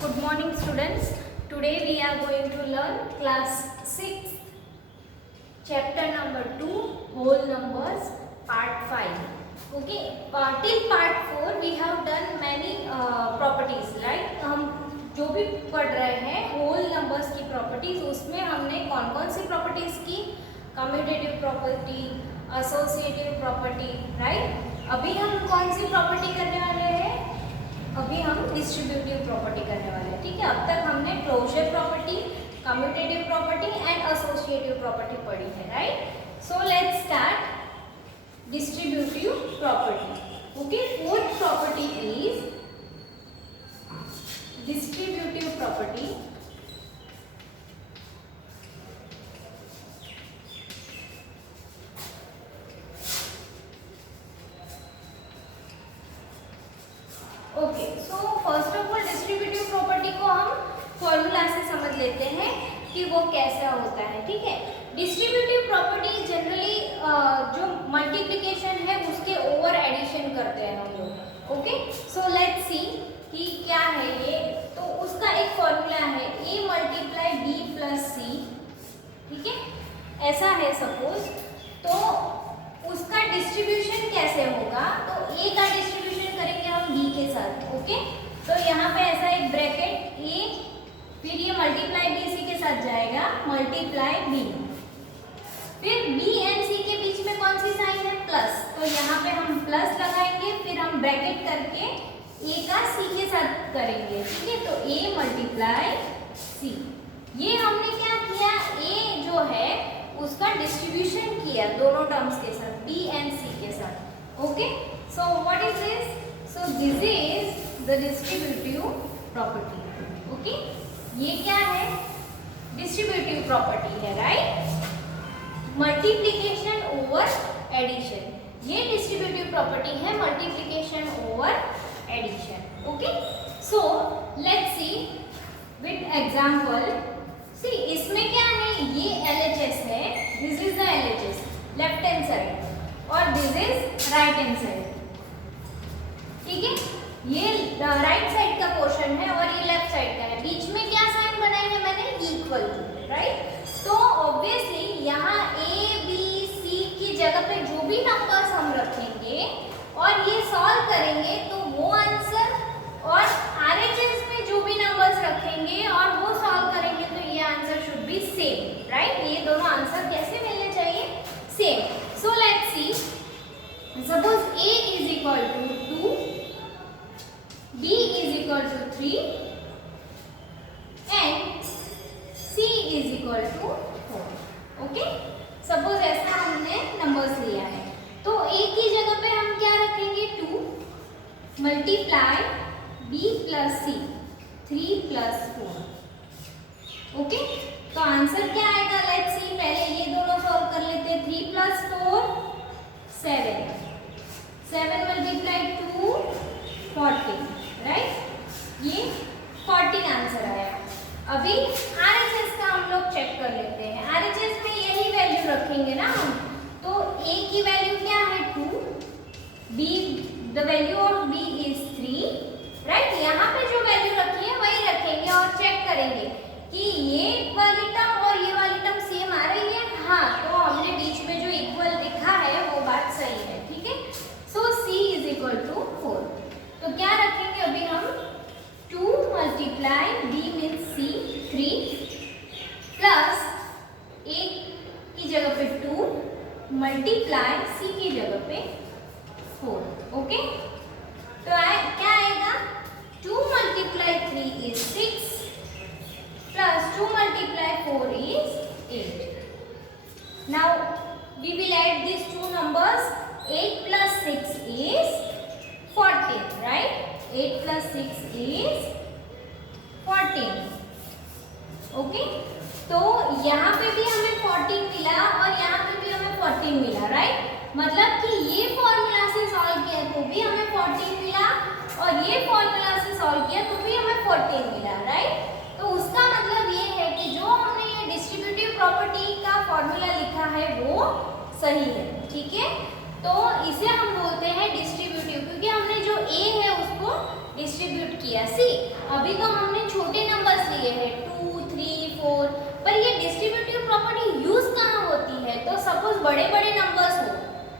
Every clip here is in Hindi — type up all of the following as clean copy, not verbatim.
Good morning students. Today we are going to learn class 6 chapter number 2 whole numbers part 5. Okay, till part 4 we have done many properties, right? हम जो भी पढ़ रहे हैं whole numbers की properties, उसमें हमने कौन कौन सी properties की, commutative property, associative property, right? अभी हम कौन सी property करने वाले हैं? अभी हम डिस्ट्रीब्यूटिव प्रॉपर्टी करने वाले हैं, ठीक है। अब तक हमने closure property, commutative property and associative property पढ़ी है, right. So let's start distributive property. Okay, fourth property is distributive property. Okay, so first of all distributive property को हम फॉर्मूला से समझ लेते हैं कि वो कैसा होता है, ठीक है। डिस्ट्रीब्यूटिव प्रॉपर्टी जनरली जो मल्टीप्लिकेशन है उसके ओवर एडिशन करते हैं हम लोग। ओके, सो लेट्स सी कि क्या है ये। तो उसका एक फॉर्मूला है a मल्टीप्लाई b प्लस सी, ठीक है, ऐसा है सपोज। तो उसका डिस्ट्रीब्यूशन कैसे होगा? तो a का डिस्ट्रीब्यूशन करेंगे हम b के साथ। ओके, तो यहाँ पे ऐसा एक ब्रैकेट a, फिर ये मल्टीप्लाई b c के साथ जाएगा, मल्टीप्लाई b, फिर b एंड c के बीच में कौन सी साइन है? प्लस। तो यहाँ पे हम प्लस लगाएंगे, फिर हम ब्रैकेट करके a का c के साथ करेंगे, ठीक है। तो a मल्टीप्लाई c, ये हमने क्या किया? a जो है उसका डिस्ट्रीब्यूशन किया दोनों टर्म्स के साथ, b एंड c के साथ। Okay, so what is this? So this is the distributive property. Okay, ये क्या है? डिस्ट्रीब्यूटिव प्रॉपर्टी है, राइट। मल्टीप्लिकेशन ओवर एडिशन, ये डिस्ट्रीब्यूटिव प्रॉपर्टी है, multiplication over addition. Okay, so let's see with example. See इसमें क्या है? ये LHS है, this is the LHS left hand side, और this is right hand side, ठीक है। ये राइट साइड का पोर्शन है और ये लेफ्ट साइड का है। बीच में क्या साइन बनाई है मैंने? Equal to, right. तो ऑब्वियसली यहाँ A B C की जगह पे जो भी नंबर्स हम रखेंगे और ये सॉल्व करेंगे तो वो आंसर, और RHS में जो भी नंबर्स रखेंगे और वो सॉल्व करेंगे तो ये answer should be same, right. ये दोनों आंसर कैसे मिलने चाहिए? Same. So let's see, suppose A is equal to 2, B is equal to 3 and C is equal to 4. Okay, suppose ऐसा हमने नंबर्स लिया है, तो A की जगह पे हम क्या रखेंगे? 2 multiply B plus C, 3 plus 4। Okay, तो आंसर क्या आएगा? लेट्स सी, पहले ये दोनों सॉल्व कर लेते हैं। 3 प्लस 4 7, 7 मल्टीप्लाई 2 14, राइट। ये 14 आंसर आया। अभी RHS का हम लोग चेक कर लेते हैं। RHS में यही वैल्यू रखेंगे ना हम, तो A की वैल्यू क्या है? 2, B the value of B is 3, right. यहाँ पे जो वैल्यू रखी है वही रखेंगे और चेक करेंगे कि ये वाली टर्म और ये वाली टर्म सेम आ रही है। हाँ, तो हमने बीच में जो इक्वल लिखा है वो बात सही है, ठीक है। सो C इज इक्वल टू 4। तो क्या रखेंगे अभी हम? 2 multiply B means C 3 plus A की जगह पे 2 मल्टीप्लाई C की जगह पे 4। ओके, तो क्या आएगा? 2 multiply 3 is 6 plus 2 multiply 4 is 8। Now we will add this two numbers. 8 plus 6 is 14, right? 8 plus 6 is 14. Okay, तो यहाँ पे भी हमें 14 मिला और यहाँ पे भी हमें 14 मिला, राइट। मतलब कि ये फॉर्मूला से सॉल्व किया तो भी हमें 14 मिला और ये फॉर्मूला से सॉल्व किया तो भी हमें 14 मिला, राइट। तो उसका मतलब ये है कि जो हमने ये डिस्ट्रीब्यूटिव प्रॉपर्टी का फॉर्मूला लिखा है वो सही है, ठीक है। तो इसे हम बोलते हैं डिस्ट्रीब्यूटिव, क्योंकि हमने जो A है उसको डिस्ट्रीब्यूट किया। किया। सी अभी तो हमने छोटे नंबर्स लिए हैं 2, 3, 4, पर ये डिस्ट्रीब्यूटिव प्रॉपर्टी यूज कहाँ होती है? तो सपोज बड़े बड़े नंबर्स हो,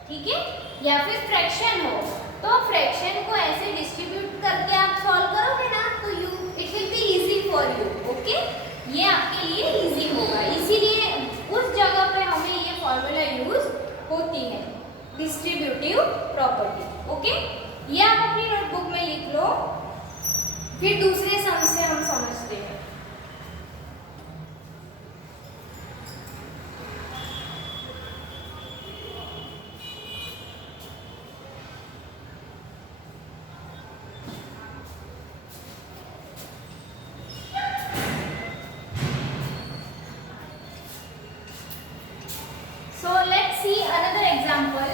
ठीक है, या फिर फ्रैक्शन हो, तो फ्रैक्शन को ऐसे डिस्ट्रीब्यूट करके आप सॉल्व करोगे ना, तो it will be easy for you. Okay, ये आपके लिए इजी होगा, इसीलिए उस जगह पे हमें ये फॉर्मूला यूज होती है, डिस्ट्रीब्यूटिव प्रॉपर्टी। ओके, ये आप अपनी नोटबुक में लिख लो, फिर दूसरे सम से हम समझते हैं। So let's see another example.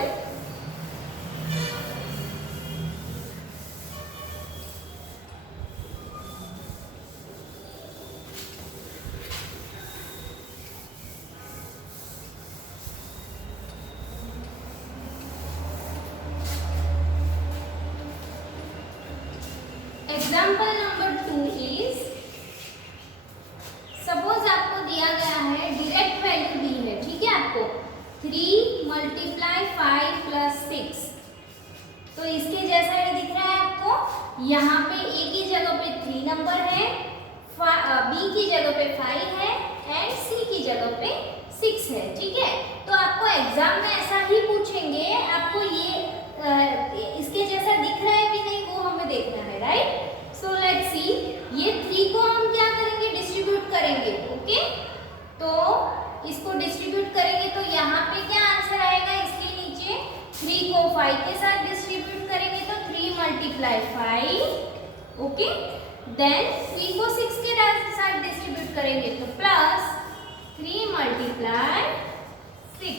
Example number 2 is, suppose आपको दिया गया है डायरेक्ट वैल्यू दी है, ठीक है, आपको 3 × 5 + 6, तो इसके जैसा ये दिख रहा है आपको। यहाँ पे ए की जगह पे 3 नंबर है, बी की जगह पे 5 है एंड सी की जगह पे 6 है, ठीक है। तो आपको एग्जाम में ऐसा ही पूछेंगे, आपको ये इसके जैसा दिख रहा है कि नहीं वो हमें देखना है, राइट। सो लेट्स सी, ये 3 को हम क्या करेंगे? डिस्ट्रीब्यूट करेंगे। ओके, तो इसको डिस्ट्रीब्यूट करेंगे तो यहाँ पे क्या आंसर आएगा? इसके नीचे 3 को 5 के साथ डिस्ट्रीब्यूट करेंगे तो 3 × 5, ओके। देन 3 को 6 के साथ डिस्ट्रीब्यूट करेंगे तो प्लस 3 × 6,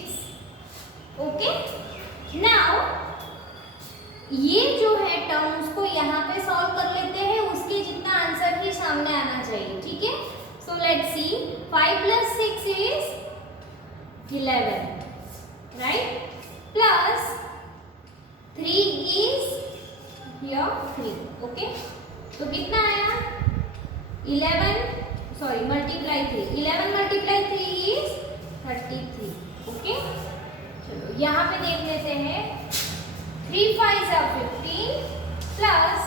ओके। नाउ ये जो है टर्म उसको यहाँ पे सॉल्व कर लेते हैं, उसके जितना आंसर ही सामने आना चाहिए, ठीक है। सो let's C, 5 + 6 is 11, right, plus 3 is here 3, okay. तो कितना आया? 11 × 3, 11 × 3 is 33, ओके। चलो यहाँ पे देख लेते हैं, 3 × 5 = 15 प्लस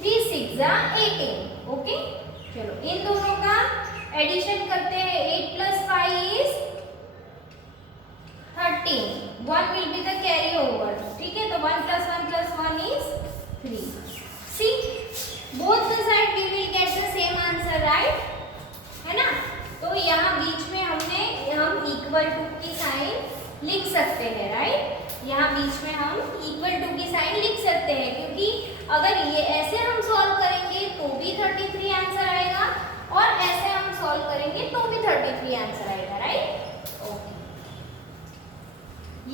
3 × 6 = 18, ओके। चलो इन दोनों का एडिशन करते हैं, 8 + 5 is 13, 1 will be the carry over, ठीक है। तो 1 + 1 + 1 is 3. See, both the side we will get the same answer, right, है ना। तो यहाँ बीच में हम इक्वल टू की साइन लिख सकते हैं, राइट। यहाँ बीच में हम इक्वल टू की साइन लिख सकते हैं, क्योंकि अगर ये ऐसे हम सॉल्व करेंगे तो भी 33 आंसर आएगा, और ऐसे हम सॉल्व करेंगे तो भी 33 आंसर आएगा, राइट। ओके,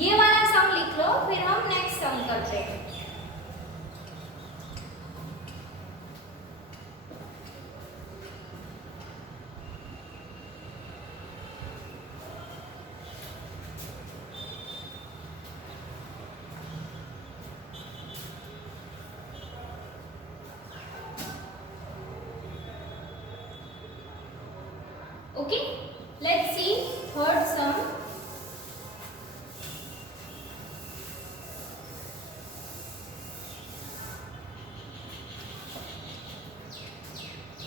ये वाला सम लिख लो, फिर हम नेक्स्ट सम करते हैं। Okay, let's see third sum.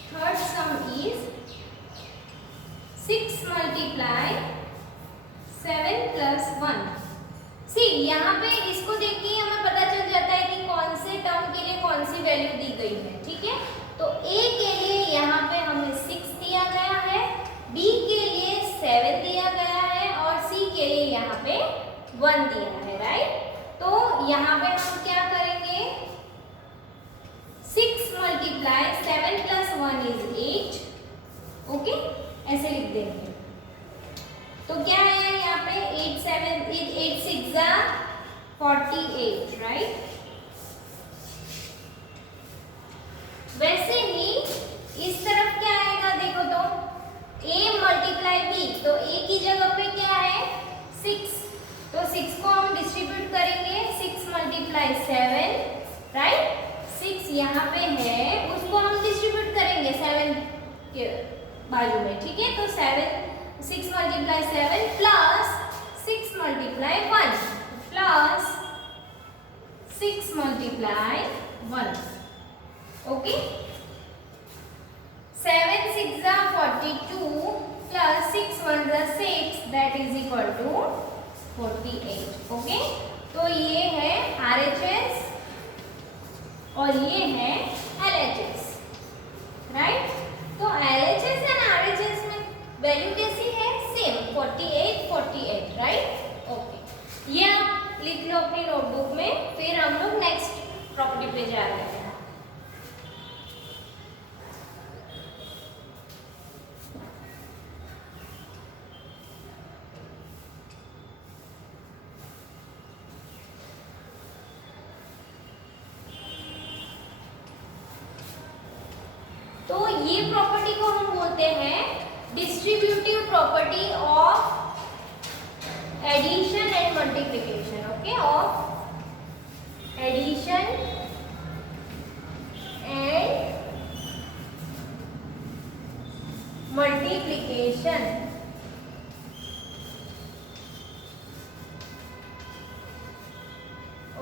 Third sum is 6 × 7 + 1. See, यहाँ पे इसको देख के हमें पता चल जाता है कि कौन से टर्म के लिए कौन सी वैल्यू दी गई है, ठीक है। तो A के लिए यहाँ पे हमें 6 दिया गया है, B के लिए 7 दिया गया है, और C के लिए यहाँ पे 1 दिया है, राइट। तो यहाँ पे हम क्या करेंगे? 6 × 7 + 1 is 8, ओके, ऐसे लिख देंगे। तो क्या है यहाँ पे? 8 6 = 48, राइट। वैसे ही इस तरफ क्या आएगा? देखो तो A × B, तो A की जगह पे क्या है? 6, तो 6 को हम डिस्ट्रीब्यूट करेंगे, 6 × 7, राइट, 6 यहाँ पे है उसको हम डिस्ट्रीब्यूट करेंगे 7 के बाजू में, ठीक है। तो 6 multiply 7 plus 6 multiply 1 plus 6 multiply 1, okay. 7 6 42 plus 6 1 6, that is equal to 48, okay. तो ये है RHS और ये है LHS, राइट। तो LHS एंड RHS में वैल्यू कैसी है? Same 48 48, right, okay. ये आप लिख लो अपनी नोटबुक में। फिर हम लोग नेक्स्ट प्रॉपर्टी पे जा रहे हैं। तो ये प्रॉपर्टी को हम बोलते हैं distributive property of addition and multiplication, okay, of addition and multiplication.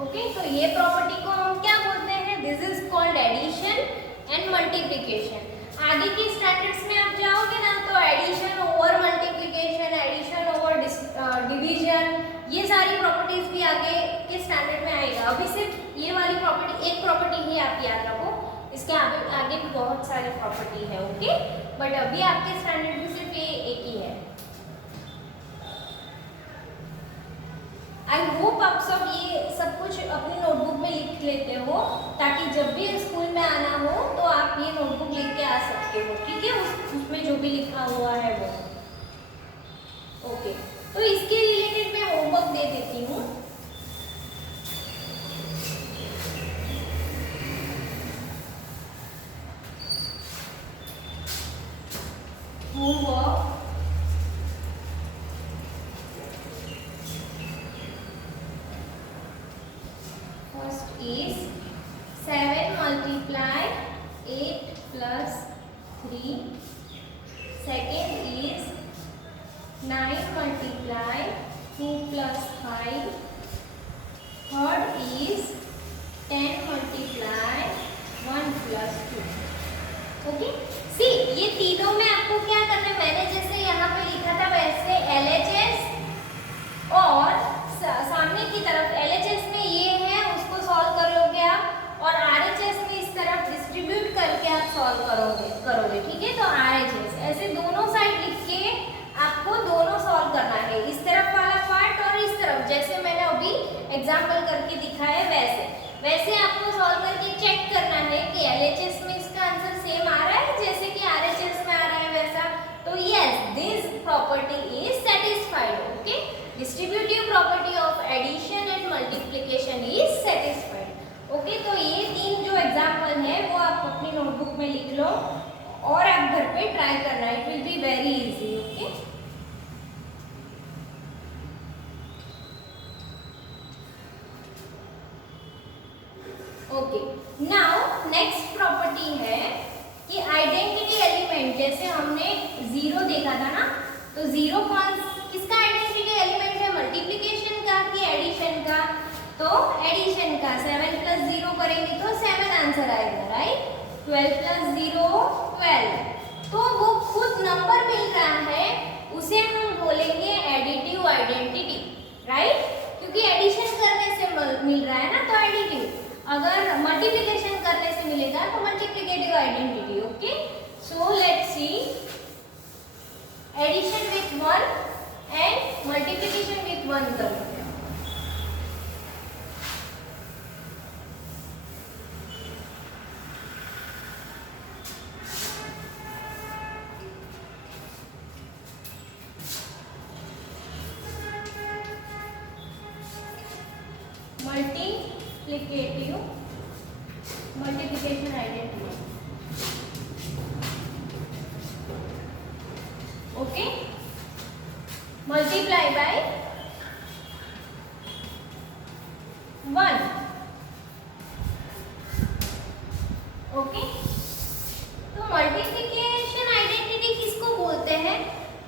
Okay, तो ये प्रॉपर्टी को हम क्या बोलते हैं? This is called addition and multiplication. आगे की स्टैंडर्ड्स में आप जाओगे ना तो addition over multiplication, addition over division, ये सारी प्रॉपर्टीज भी आगे के स्टैंडर्ड में आएगा। अभी सिर्फ ये वाली प्रॉपर्टी, एक प्रॉपर्टी ही आप याद रखो, इसके आगे भी बहुत सारी प्रॉपर्टी है, ओके। बट अभी आपके स्टैंडर्ड में सिर्फ ये एक ही है। आई होप आप सब ये सब कुछ अपनी नोटबुक में लिख लेते हो, ताकि जब भी स्कूल में आना हो तो आप ये नोटबुक लिख के आ सकते हो, ठीक है। उसमें जो भी लिखा हुआ है वो, ओके। तो इसके रिलेटेड मैं होमवर्क दे देती हूँ। Homework is 7 multiply 8 plus 3. Second is 9 multiply 2 plus 5. Third is 10 multiply 1 plus 2. Okay? See, ये तीनों में आपको क्या करना है? मैंने जैसे यहाँ पे लिखा था वैसे LHS और सामने की तरफ LHS में ये है उसको सॉल्व कर लोगे आप, और RHS में इस तरफ डिस्ट्रीब्यूट करके आप सॉल्व करोगे, ठीक है। तो RHS ऐसे दोनों साइड लिख के आपको दोनों सॉल्व करना है, इस तरफ वाला पार्ट और इस तरफ, जैसे मैंने अभी एग्जांपल करके दिखाया वैसे आपको सॉल्व करके चेक करना है कि LHS में इसका आंसर सेम आ रहा है जैसे कि RHS में आ रहा है वैसा। तो yes, this property is satisfied, okay. Distributive property of addition and multiplication is satisfied, okay. तो ये तीन जो एग्जाम्पल है वो आप अपनी नोटबुक में लिख लो और आप घर पे ट्राई करना, it will be very easy, okay. Okay, now next property है कि आइडेंटिटी एलिमेंट, जैसे हमने 0 देखा था ना, तो 0 किसका आइडेंटिटी एलिमेंट है? मल्टीप्लिकेशन का कि एडिशन का? तो एडिशन का। 7 प्लस 0 करेंगे तो 7 आंसर आएगा, राइट। 12 प्लस 0 12। तो वो खुद नंबर मिल रहा है, उसे हम बोलेंगे एडिटिव आइडेंटिटी, राइट, क्योंकि एडिशन करने से मिल रहा है ना, तो एडिटिव। अगर मल्टीप्लिकेशन करने से मिलेगा तो multiplicative identity, okay. So let's see addition with 1 and multiplication with 1 करो। Multiplication identity, okay. Multiply by 1, okay, तो मल्टीप्लिकेशन आइडेंटिटी किसको बोलते हैं?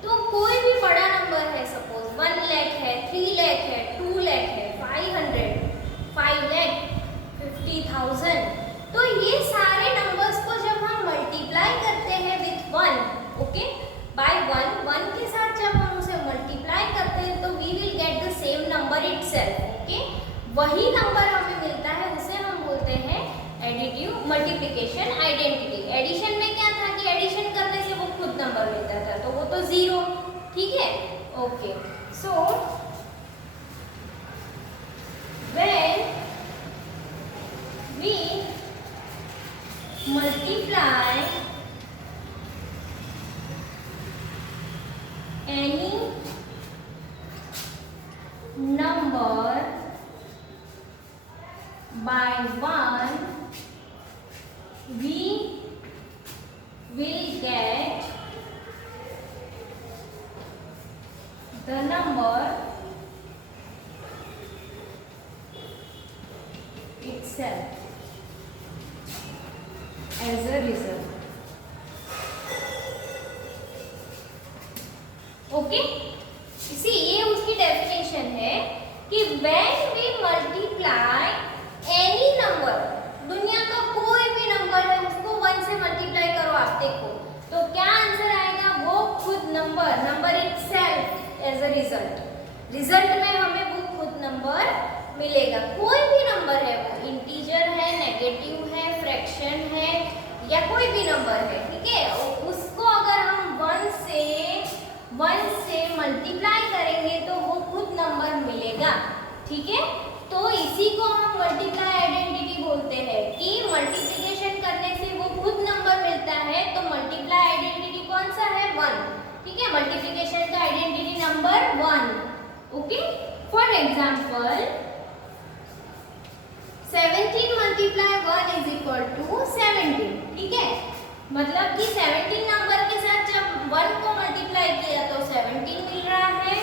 तो कोई भी बड़ा नंबर है, सपोज 1 लाख है, 3 लाख है, 2 लाख है, 500, 5 लाख, 50,000, तो ये सारे नंबर्स को जब हम मल्टीप्लाई करते हैं विथ 1, ओके, बाय 1 के साथ जब हम उसे मल्टीप्लाई करते हैं तो we will get the same number itself, okay, वही नंबर हमें मिलता है, उसे हम बोलते हैं एडिटिव मल्टीप्लिकेशन आइडेंटिटी। एडिशन में क्या था कि एडिशन करने से वो खुद नंबर मिलता था, तो वो तो 0, ठीक है, okay. So when we multiply any number by 1, we will get the number itself as a result. Okay, इसी ये उसकी डेफिनेशन है कि when we multiply any number, दुनिया का कोई भी नंबर है उसको 1 से मल्टीप्लाई करो, आप देखो तो क्या आंसर आएगा? वो खुद number itself as a result में हमें वो खुद नंबर मिलेगा। कोई भी नंबर है, वो इंटीजर है, नेगेटिव है, फ्रैक्शन है या कोई भी नंबर है, ठीक है, उसको अगर हम 1 से मल्टीप्लाई करेंगे तो वो खुद नंबर मिलेगा, ठीक है। तो इसी को हम मल्टीप्लाई आइडेंटिटी बोलते हैं कि मल्टीप्लिकेशन करने से वो खुद नंबर मिलता है, तो मल्टीप्लाई आइडेंटिटी कौन सा है? 1, ठीक है, मल्टीप्लिकेशन का identity number 1, okay. For example 17 multiply 1 is equal to 17, ठीक है, मतलब कि 17 नंबर के साथ जब 1 को मल्टीप्लाई किया तो 17 मिल रहा है,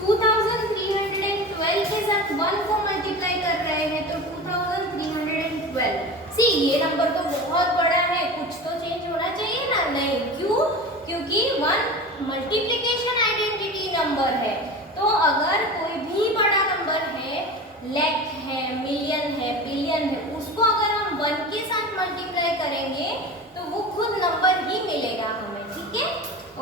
2312 के साथ 1 को मल्टीप्लाई कर रहे हैं तो 2312। सी ये नंबर तो बहुत बड़ा है, कुछ तो चेंज होना चाहिए ना? नहीं, क्यों? क्योंकि 1 मल्टीप्लिकेशन आइडेंटिटी नंबर है, तो अगर कोई भी बड़ा नंबर है, लाख है, मिलियन है, बिलियन है, उसको अगर हम 1 के साथ मल्टीप्लाई करेंगे तो वो खुद नंबर ही मिलेगा हमें, ठीक है,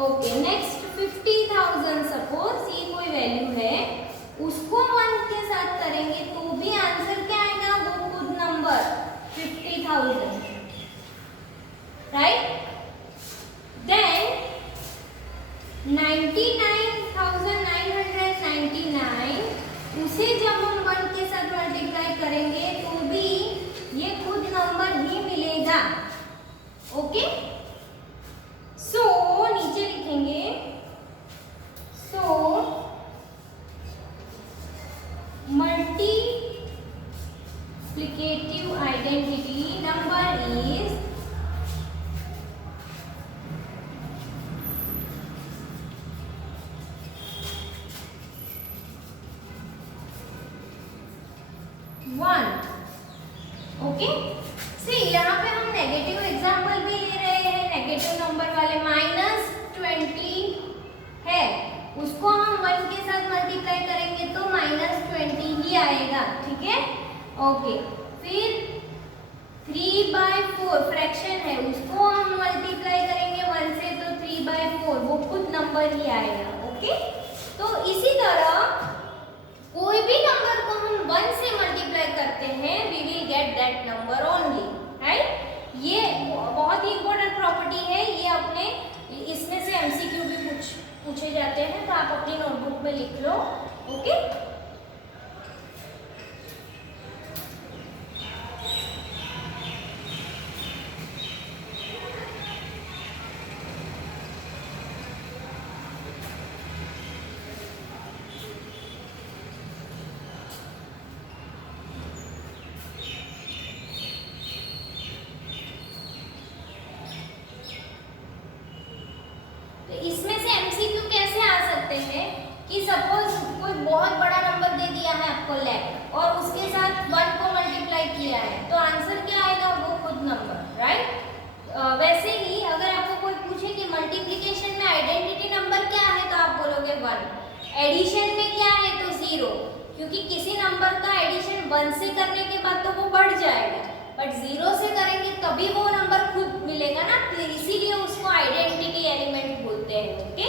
ओके। नेक्स्ट 50,000, सपोज ये कोई वैल्यू है, उसको 1 के साथ करेंगे तो भी आंसर क्या आएगा? वो खुद नंबर 50,000, राइट। देन 99,999, उसे जब हम 1 के साथ मल्टीप्लाई करेंगे तो भी ये खुद नंबर ही मिलेगा, ओके। सो नीचे लिखेंगे, so multiplicative identity number is one, okay. See यहाँ पे हम नेगेटिव एग्जाम्पल भी ले रहे हैं, नेगेटिव नंबर वाले -20 है, उसको हम 1 के साथ मल्टीप्लाई करेंगे तो -20 ही आएगा, ठीक है, ओके। फिर 3/4 फ्रैक्शन है, उसको हम मल्टीप्लाई करेंगे 1 से तो 3/4, वो खुद नंबर ही आएगा, ओके। तो इसी तरह कोई भी नंबर को हम 1 से मल्टीप्लाई करते हैं, we will get that number only, right. ये बहुत ही इंपॉर्टेंट प्रॉपर्टी है, ये अपने इसमें से एमसीक्यू भी पूछे जाते हैं, तो आप अपनी नोटबुक में लिख लो, ओके। इसमें से एमसीक्यू कैसे आ सकते हैं कि सपोज कोई बहुत बड़ा नंबर दे दिया है आपको लाख, और उसके साथ 1 को मल्टीप्लाई किया है, तो आंसर क्या आएगा? वो खुद एडिशन में क्या है तो 0, क्योंकि किसी नंबर का एडिशन 1 से करने के बाद तो वो बढ़ जाएगा, बट 0 से करेंगे तभी वो नंबर खुद मिलेगा ना, तो इसीलिए उसको आइडेंटिटी एलिमेंट बोलते हैं। ओके,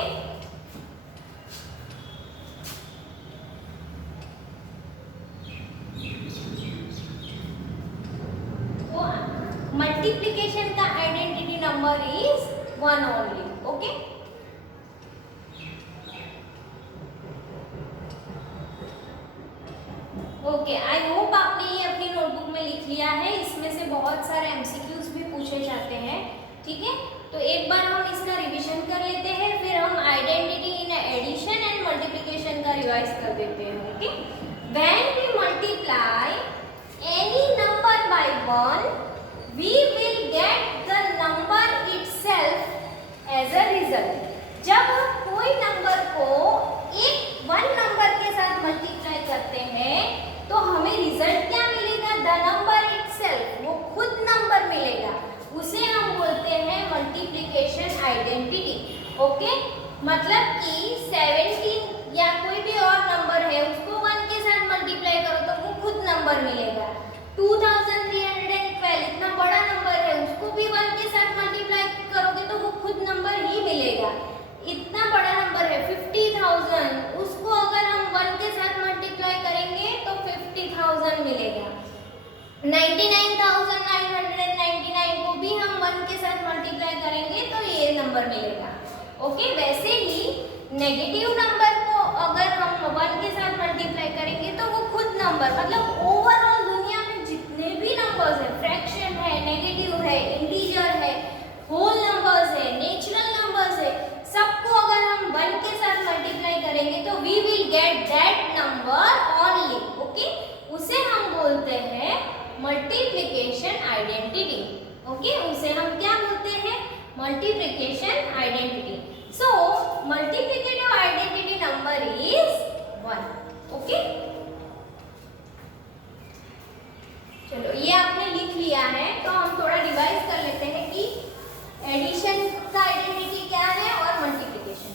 मल्टीप्लिकेशन का identity number is 1 only. Okay, okay, I hope आपने ये अपनी नोटबुक में लिख लिया है। इसमें से बहुत सारे एमसीक्यूज भी पूछे जाते हैं, ठीक है। तो एक बार हम इसका रिवीजन कर लेते हैं, फिर हम identity in addition and multiplication का रिवाइज कर देते हैं। Okay, when we multiply any number by 1 we will get the number itself as a result। जब हम कोई नंबर को एक 1 नंबर के साथ मल्टीप्लाई करते हैं तो हमें रिजल्ट क्या मिलेगा, द नंबर इटसेल्फ, वो खुद नंबर मिलेगा, उसे हम बोलते हैं मल्टीप्लिकेशन आइडेंटिटी। ओके, मतलब कि 17 या कोई भी और नंबर है उसको 1 के साथ मल्टीप्लाई करो तो वो खुद नंबर मिलेगा। 2312 इतना बड़ा नंबर है, उसको भी 1 के साथ मल्टीप्लाई करोगे तो वो खुद नंबर ही मिलेगा। इतना बड़ा नंबर है 50,000, उसको अगर हम 1 के साथ मल्टीप्लाई करेंगे तो 50,000 मिलेगा। 99,999 को भी हम 1 के साथ मल्टीप्लाई करेंगे तो ये नंबर मिलेगा। ओके, वैसे ही नेगेटिव नंबर को अगर हम 1 के साथ मल्टीप्लाई करेंगे तो वो खुद नंबर, मतलब ओवरऑल दुनिया में जितने भी नंबर्स है, फ्रैक्शन है, नेगेटिव है, इंटीजर है, होल नंबर्स है, नेचुरल नंबर्स है, सबको अगर हम 1 के साथ मल्टीप्लाई करेंगे तो we will get that number only. Okay, उसे हम बोलते हैं मल्टीप्लिकेशन आइडेंटिटी। ओके, उसे हम क्या बोलते हैं, multiplication identity. So multiplicative identity number is 1। Okay, चलो ये आपने लिख लिया है, तो हम थोड़ा रिवाइज कर लेते हैं कि एडिशन का आइडेंटिटी क्या है और मल्टीप्लिकेशन।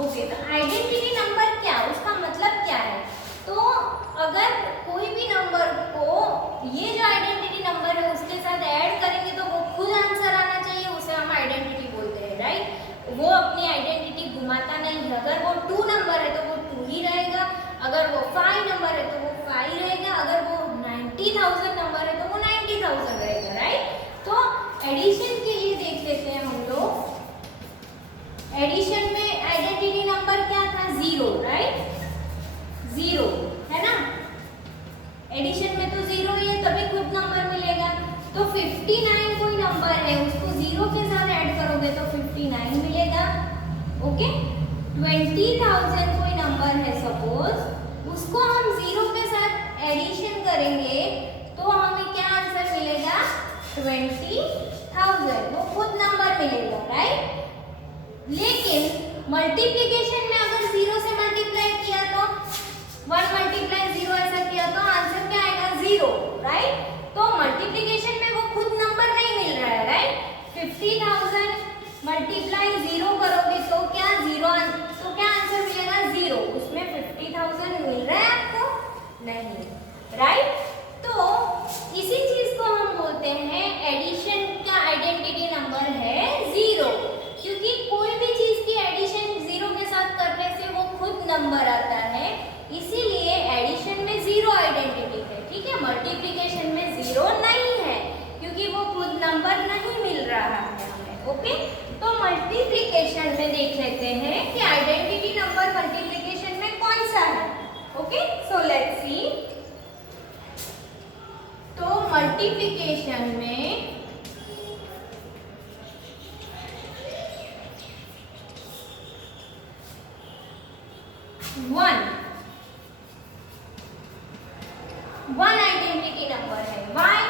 ओके, तो आइडेंटिटी नंबर क्या, उसका मतलब क्या है, तो अगर कोई भी नंबर को ये जो आइडेंटिटी नंबर है उसके साथ ऐड करेंगे तो वो खुद आंसर आना चाहिए, उसे हम आइडेंटिटी बोलते हैं, राइट। वो अपनी आइडेंटिटी घुमाता नहीं है, अगर वो 2 नंबर है तो वो 2 ही रहेगा, अगर वो 5 नंबर है तो वो 5 रहेगा, अगर वो 90,000 नंबर है तो वो 90,000 रहेगा, राइट। तो एडिशन के लिए देख लेते हैं हम लोग, एडिशन में आइडेंटिटी नंबर क्या था, 0, राइट, 0 है ना। एडिशन में तो 0 ही है तभी खुद नंबर मिलेगा। तो 59 कोई नंबर है, उसको 0 के साथ ऐड करोगे तो 59 मिलेगा। ओके, 20,000 कोई नंबर है सपोज, उसको हम 0 के साथ एडिशन करेंगे तो हमें क्या आंसर मिलेगा, 20,000, वो खुद नंबर मिलेगा, राइट। लेकिन मल्टीप्लिकेशन में अगर 0 से मल्टीप्लाई किया तो 1 मल्टीप्लाई 0 ऐसा किया तो आंसर क्या आएगा, 0, राइट। तो मल्टीप्लिकेशन में वो खुद नंबर नहीं मिल रहा है, राइट। 50,000 मल्टीप्लाई 0 करोगे तो क्या 0, तो क्या आंसर मिलेगा, 0। उसमें 50,000 मिल रहा है आपको, नहीं, राइट। तो इसी चीज को हम बोलते हैं एडिशन का आइडेंटिटी नंबर है 0, क्योंकि कोई भी चीज की एडिशन 0 के साथ करने से वो खुद नंबर आता है, इसीलिए एडिशन में 0 आइडेंटिटी है, ठीक है। मल्टीप्लिकेशन में 0 नहीं है क्योंकि वो खुद नंबर नहीं मिल रहा है हमें। ओके, तो मल्टीप्लिकेशन में देख लेते हैं कि आइडेंटिटी नंबर मल्टीप्लिकेशन में कौन सा है। ओके, सो लेट्स सी। तो मल्टीप्लिकेशन में 1 वन आइडेंटिटी नंबर है। व्हाई?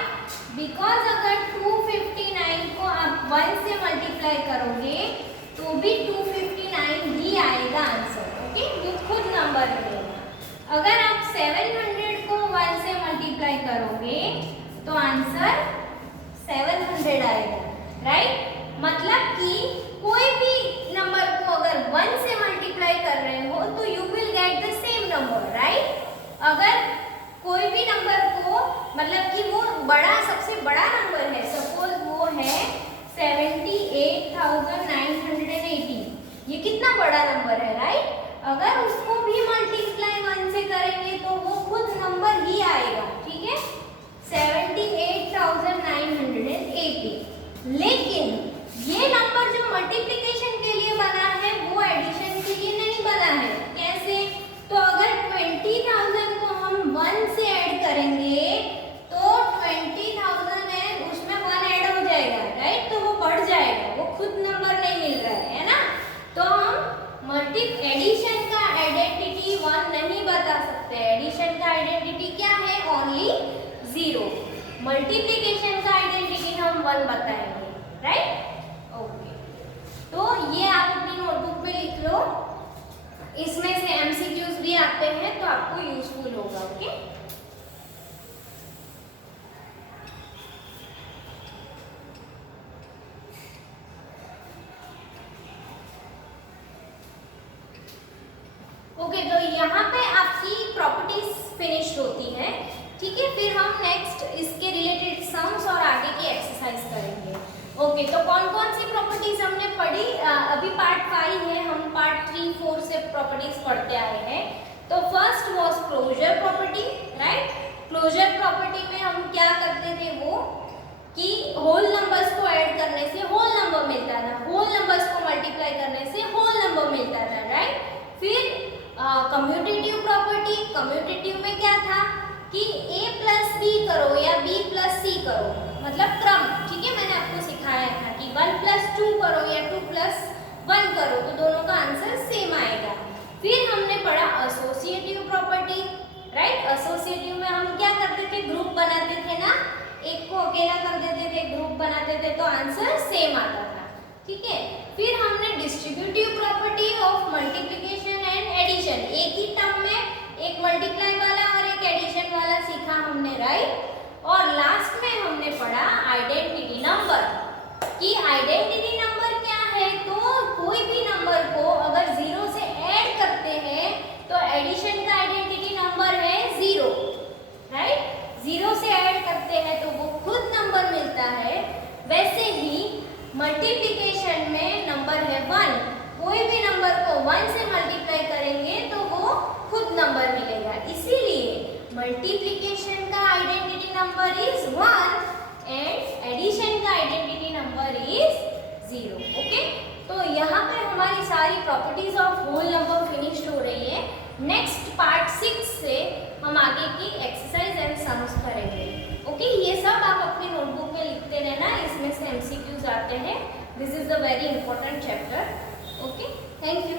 बिकॉज अगर 259 को आप 1 से मल्टीप्लाई करोगे तो भी 259 ही आएगा आंसर। ओके, वो खुद नंबर मिलेगा। अगर आप 700 को 1 से मल्टीप्लाई करोगे तो आंसर 700 आएगा, राइट? मतलब कि कोई भी नंबर को अगर 1 से मल्टीप्लाई कर रहे हो तो you will get the same number, right? अगर कोई भी नंबर को मतलब कि वो बड़ा सबसे बड़ा नंबर है, सपोज वो है 78,980, ये कितना बड़ा नंबर है, राइट? अगर उसको भी मल्टीप्लाई 1 से करेंगे तो वो खुद नंबर ही आएगा, ठीक है? 78,980। लेकिन ये नंबर जो मल्टीप्लिकेशन के लिए बना है वो एडिशन के लिए नहीं बना है। कैसे? तो अगर 20,000 को हम 1 से ऐड करेंगे तो 20,000 है उसमें 1 ऐड हो जाएगा, राइट? तो वो बढ़ जाएगा, वो खुद नंबर नहीं मिल रहा है ना? तो हम एडिशन का आइडेंटिटी 1 नहीं बता सकते। एडिशन का आइडेंटिटी क्या है? ओनली 0। मल्टीप्लिकेशन का आइडेंटिटी हम 1 बताएंगे, राइट? ओके, तो ये आप अपनी नोटबुक में लिख लो। इसमें से एमसीक्यूज भी आते हैं तो आपको यूजफुल होगा। ओके, ओके, तो यहाँ पे आपकी प्रॉपर्टीज फिनिश्ड होती है, ठीक है? फिर हम नेक्स्ट इसके रिलेटेड सम्स और आगे की एक्सरसाइज करेंगे। ओके, तो कौन कौन सी प्रॉपर्टीज हमने पढ़ी? अभी पार्ट 5 है, हम पार्ट 3, 4 से प्रॉपर्टीज पढ़ते आए हैं। तो first was closure property, right? Closure property में हम क्या करते थे वो कि होल नंबर्स को ऐड करने से होल नंबर मिलता था, होल नंबर्स को मल्टीप्लाई करने से होल नंबर मिलता था, राइट? फिर कम्यूटेटिव प्रॉपर्टी, कम्यूटेटिव में क्या था कि a प्लस बी करो या b प्लस सी करो, मतलब क्रम, ठीक है? मैंने आपको सिखाया था कि 1 प्लस 2 करो या 2 प्लस 1 करो तो दोनों का आंसर सेम आएगा। फिर हमने पढ़ा एसोसिएटिव प्रॉपर्टी, राइट? एसोसिएटिव में हम क्या करते थे? ग्रुप बनाते थे ना, एक को अकेला कर देते थे, ग्रुप बनाते थे तो आंसर सेम आता था, ठीक है? फिर हमने distributive property of multiplication and addition, एक ही टर्म में एक मल्टीप्लाई वाला और एक एडिशन वाला सीखा हमने, राइट? और लास्ट में हमने पढ़ा आइडेंटिटी नंबर, कि आइडेंटिटी नंबर क्या है? तो कोई भी नंबर को अगर 0 से ऐड करते हैं तो एडिशन का आइडेंटिटी नंबर है 0, राइट? 0 से ऐड करते हैं तो वो खुद नंबर मिलता है। वैसे ही मल्टीप्लिकेशन में नंबर है 1, कोई भी नंबर को 1 से मल्टीप्लाई करेंगे तो वो खुद नंबर मिलेगा। इसीलिए मल्टीप्लिकेशन का identity number is 1 and addition का आइडेंटिटी नंबर इज 0। ओके, तो यहाँ पे हमारी सारी properties of whole number finished हो रही है। नेक्स्ट पार्ट 6 से हम आगे की एक्सरसाइज एंड सम्स करेंगे। ओके, ये सब आप अपनी नोटबुक में लिखते रहना, इसमें से एमसीक्यूज आते हैं। This is a very important chapter. Okay, thank you.